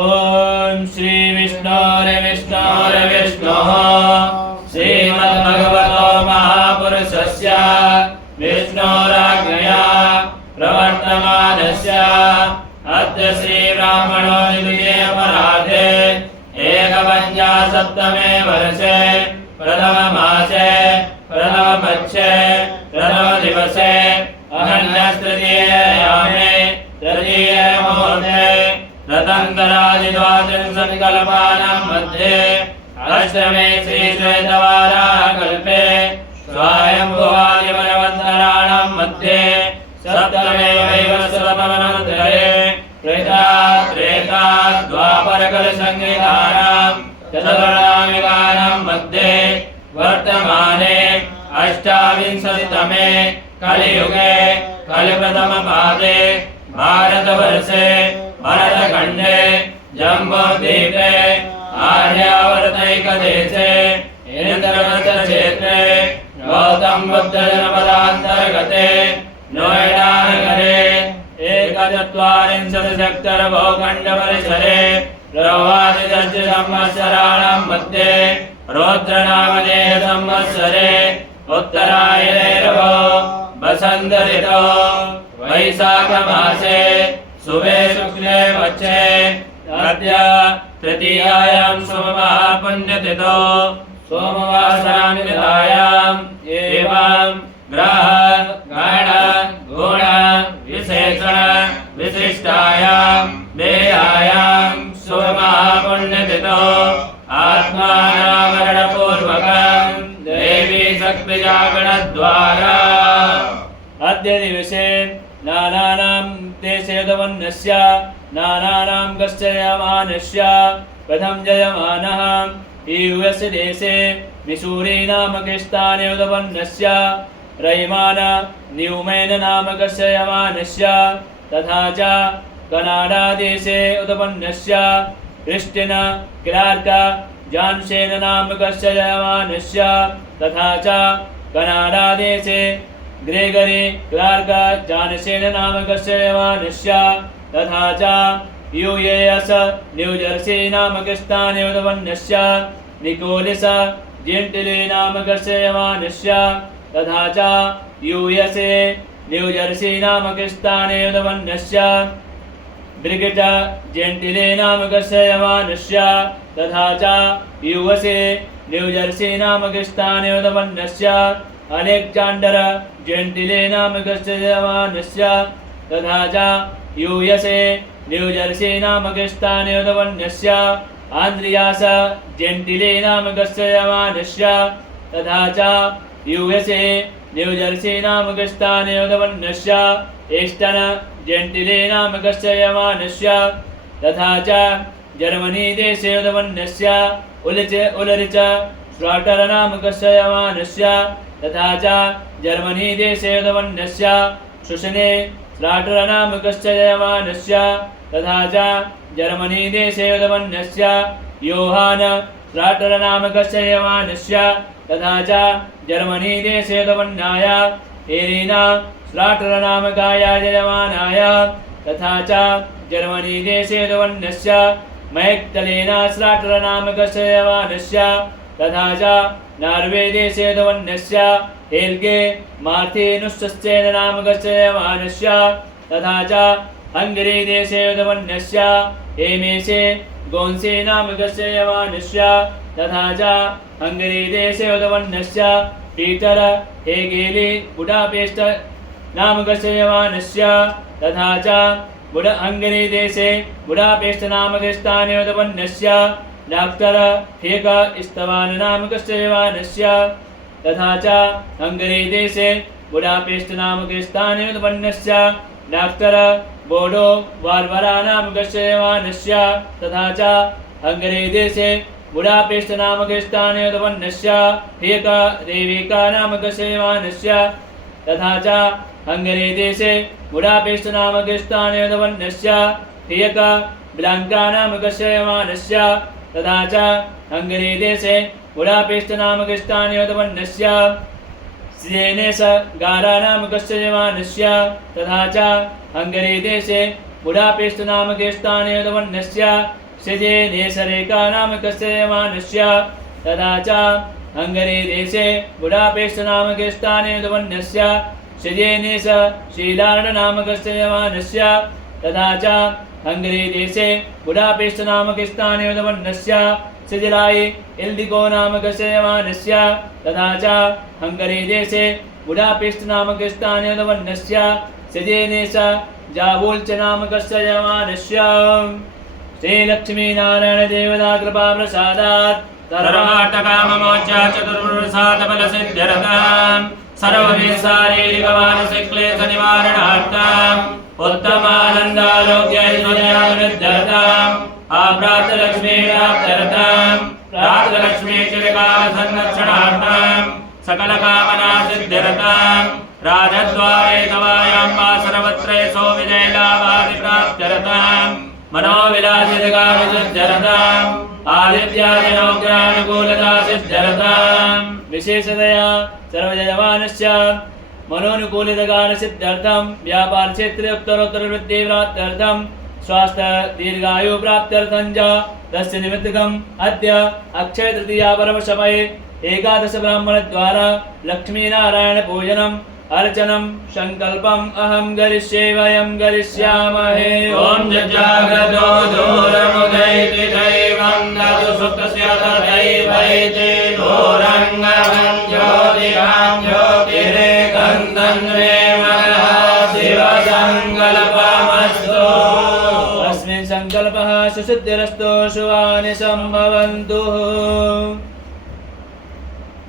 ओम श्री विष्णुर्विष्णुर्विष्णुः श्रीमद्भगवतो महापुरुषस्य विष्णोराज्ञया प्रवर्तमानस्य अद्य श्रीब्राह्मणो द्वितीयपराधे एकपञ्चाशत्तमे वर्षे प्रथममासे प्रथमपक्षे प्रथमदिवसे अहन्यस्तृतीयायामे तृतीये मुहूर्ते रतन्तरादिद्वादशसङ्कल्पानां मध्ये अष्टमे श्रीश्वेतवाराहकल्पे स्वायम्भुवादिमनवन्तराणां मध्ये सप्तमे वैवस्वतमनन्तरे त्रेता द्वापरकलसंहितानां चतुर्णामिकानां मध्ये वर्तमाने अष्टाविंशतितमे कलियुगे कलिप्रथमपादे भारतवर्षे भरतखण्डे जम्बूद्वीपे आर्यावर्तैकदेशे इन्द्रप्रस्थक्षेत्रे गौतमबुद्धजनपदान्तर्गते नोएडानगरे एकचत्वारिंशत् सेक्टर भूखण्डपरिसरे प्रवासितसंवत्सराणां मध्ये रौद्रनामधेय संवत्सरे उत्तरायणेरवो वसन्त ऋतौ वैशाखमासे शुभे शुक्ले पक्षे अद्य तृतीयायां सोमवारपुण्यतिथौ सोमवासरान्वितायाम् एवं ग्रह गण गुण विशेषण विशिष्टायां देहायां सोमवारपुण्यतिथौ आत्मानामरणपूर्वकं देवी शक्तिजागरणद्वारा अद्य दिवसे नानानां देशेदवन्नस्य नानानां कश्चयमानस्य प्रथम जयमानः यूएस देशे मिसूरी नामके स्थाने उदवन्नस्य रैमान न्यूमैन नामकस्य यमानस्य तथा च कनाडा देशे उदवन्नस्य क्रिस्टिन क्लार्क जानसेन नामकस्य यमानस्य तथा च कनाडा देशे ग्रेगरी क्लार्क जानसेन नामकस्य यमानस्य तथा च यूएस न्यूजर्सी नामके स्थाने उदवन्नस्य निकोलस जेंटिली नामकस्य यमानस्य तथा च यूएसए न्यूजर्सी नामके स्थाने उदवन्नस्य ब्रिगिट जेंटिली नामकस्य यमानस्य तथा च यूएसए न्यूजर्सी नामके स्थाने उदवन्नस्य अलेक्जेंडर जेंटिली नामकस्य यमानस्य तथा च यूएसए न्यूजर्सी नामके स्थाने उदवन्नस्य आंद्रियास जेंटिली नामकस्य यमानस्य तथा च यूएसए न्यूजर्सी नामके स्थाने उदवन्नस्य एस्टन जेंटिली नामकस्य यमानस्य तथा च जर्मनी देशे उदवन्नस्य उलरिच श्लाटर नामकस्य यमानस्य तथा च जर्मनी देशे उदवन्नस्य शुशने श्लाटर नामकस्य यमानस्य तथा च जर्मनी देशे उदवन्नस्य योहान श्लाटर नामकस्य यमानस्य तथा च जर्मनी देशे उदवन्नाय एरीना श्लाटर नामकाय यमानाय तथा च जर्मनी देशे उदवन्नस्य मैक्तलेना श्लाटर नामकस्य यमानस्य तथा च नार्वे देशे उदवन्नस्य हेल्गे मार्थिनुस्सेन नामकस्य यमानस्य तथा च हंगरी देशे उदवन्नस्य हेमेसे गोन्से नामकस्य यमानस्य तथा च हंगरी देशे उदवन्नस्य पीटर हेगेली बुडापेस्ट नामकस्य यमानस्य तथा च हंगरी देशे बुडापेस्ट नामके स्थाने उदवन्नस्य डॉक्टर हेग इस्तवान नामकस्य यमानस्य तथा च हंगरी देशे बुडापेस्ट नामके स्थाने उदवन्नस्य डॉक्टर बोडो वार्वरा नामकस्य यमानस्य तथा च हंगरी देशे बुडापेस्ट नामके स्थाने उदवन्नस्य हेग रेविका नामकस्य यमानस्य तथा च हंगरी देशे बुडापेस्ट नामके स्थाने उदवन्नस्य हेग ब्लांका नामकस्य यमानस्य तथा च हंगरी देशे बुडापेस्ट नामके स्थाने उदवन्नस्य सियेनेस गारा नामकस्य यमानस्य तथा च हंगरी देशे बुडापेस्ट नामके स्थाने उदवन्नस्य सजे देशरेखा नामकस्य यमानस्य तथा च हंगरी देशे बुडापेस्ट नामके स्थाने उदवन्नस्य सजे नेश शीलार्ड नामकस्य यमानस्य तथा च हंगरी देशे बुडापेस्ट नामके स्थाने उदवन्नस्य सिजिलाई इल्डिको नामकस्य यमानस्य तथा च हंगरी देशे बुडापेस्ट नामके स्थाने उदवन्नस्य सिजेनेश जावोल्च नामकस्य यमानस्य श्रीलक्ष्मी नारायण देवता कृपा प्रसादात् सर्वार्थकाममोक्ष चतुर्साधफलसिद्ध्यर्थम् सर्वविशारीरिकमानसिक्लेशनिवारणार्थम् उत्तमानन्दारोग्यैश्वर्याभिवृद्ध्यर्थम् आप्राप्तलक्ष्मीप्राप्त्यर्थम् प्राप्तलक्ष्मी चिरकालसंरक्षणार्थम् सकलकामनासिद्ध्यर्थम् राजद्वारे तवायां वा सर्वत्रे सौविजयलाभादिप्राप्त्यर्थम् मनोविलासितकामसिद्ध्यर्थम् आदित्यादिनौग्रानुकूलतासिद्ध्यर्थम् विशेषतया सर्वजयमानस्य मनोनुकूलितकालसिद्ध्यर्थं व्यापारक्षेत्रे उत्तरोत्तरवृद्धिप्राप्त्यर्थं स्वास्थ्य दीर्घायु प्राप्त्यर्थं च तस्य निमित्तकम् अद्य अक्षय तृतीया पर्वसमये एकादश ब्राह्मणद्वारा लक्ष्मीनारायण पूजनम् अर्चनं संकल्पम् अहं करिष्ये वयं करिष्यामहे ॐ जजाग्रतो दूरमुदैति दैवं नतु सुखस्य तथैवैति दूरङ्गं ज्योतिरां ज्योतिरेकं तन्मे मनः शिवसङ्कल्पमस्तु अस्मिन् सङ्कल्पः सुसिद्धिरस्तु शुभानि सम्भवन्तु